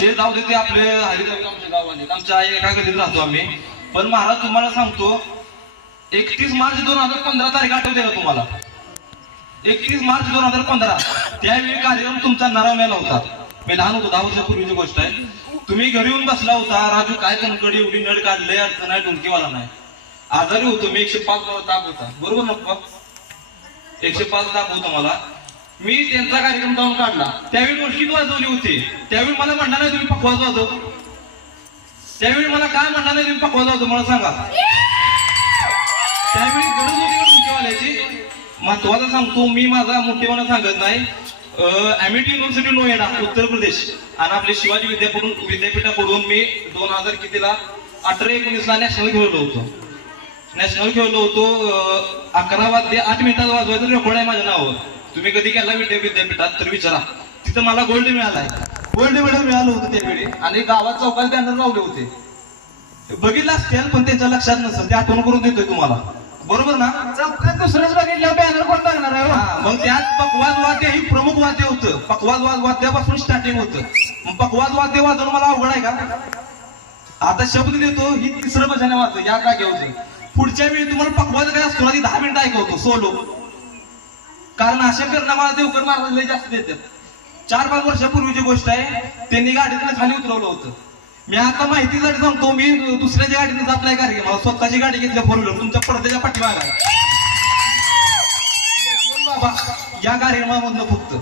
ते जाऊ दे, ते आपले हरिदेव आमच्या गावाने आमच्या आई एका गल्लीत राहतो आम्ही. पण महाराज तुम्हाला सांगतो, 31 मार्च 2015 तारीख आठवते का तुम्हाला? 31 मार्च 2015 त्यावेळी कार्यक्रम तुमचा नरावण्याला होता. मी लहान होतो, 10 वर्षापूर्वीची गोष्ट आहे. तुम्ही घरी येऊन बसला होता. राजू काय कणकडी एवढी नड काढले, अडचण आहे, डोंकीवाला नाही. आजारी होतो मी, 105 ताप होता, बरोबर ना? 105 ताप होता मला. मी त्यांचा कार्यक्रम जाऊन काढला. त्यावेळी डोलकी वाजवली होती. त्यावेळी मला म्हणणार नाही तुम्ही पकवाज वाजव. त्यावेळी मला काय म्हणणार नाही तुम्ही पकवाज वाजव, मला सांगा. त्यावेळी गरज होती का डोंकीवाल्याची? महत्वाचं सांगतो मी, माझा मोठेपणा सांगत नाही. अमिटी युनिव्हर्सिटी नोएडा उत्तर प्रदेश आणि आपले शिवाजी विद्यापीठाकडून मी 2000 कितीला 18-19ला नॅशनल खेळलो होतो. नॅशनल खेळलो होतो. 11 वाजले 8 मिनिटात वाजवायचं रेकॉर्ड आहे माझ्या नावावर. तुम्ही कधी गेला विद्यापीठात तर विचारा. तिथं मला गोल्ड मिळालाय. गोल्ड मेडल मिळालं होतं त्यावेळी. आणि गावात चौकात बॅनर लावले होते. बघितलं असतील पण त्यांच्या लक्षात नसेल, ते आठवण करून देतोय तुम्हाला, बरोबर ना? चौकात दुसरंच बघितलं बॅनर कोण बघणार आहे? मग त्यात पकवाज वाद्य ही प्रमुख वाद्य होतं. पकवाज वाद्यापासून स्टार्टिंग होतं. मग पकवाज वाद्य वाजवणं मला अवघड आहे का? आता शब्द देतो, ही तिसरं भजन वाजतो या जागेवर. पुढच्या वेळी तुम्हाला पकवाज काय असतो ना, ती 10 मिनिटं ऐकवतो सोलो. कारण अशा करणं मला देवकर महाराज जास्त देतात. 4-5 वर्षापूर्वीची गोष्ट आहे. त्यांनी गाडीतनं खाली उतरवलं होतं. मी आता माहितीसाठी सांगतो, मी दुसऱ्याच्या गाडीने जात नाही कार्यक्रम. मला स्वतःची गाडी घेतली 4 व्हीलर, तुमच्या पडद्याच्या पाठीमागे बाबा या कार्यक्रमामधनं फक्त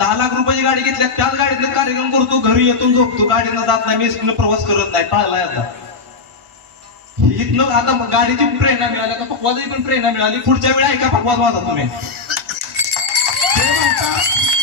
10 लाख रुपयाची गाडी घेतल्या. त्याच गाडीतनं कार्यक्रम करतो, घरी येतो, झोपतो, गाडीनं जात नाही. मी एसटीनं प्रवास करत नाही, टाळलाय आता. इथनं आता गाडीची प्रेरणा मिळाली, आता पकवाजाची पण प्रेरणा मिळाली. पुढच्या वेळी ऐका पकवाज माझा तुम्ही.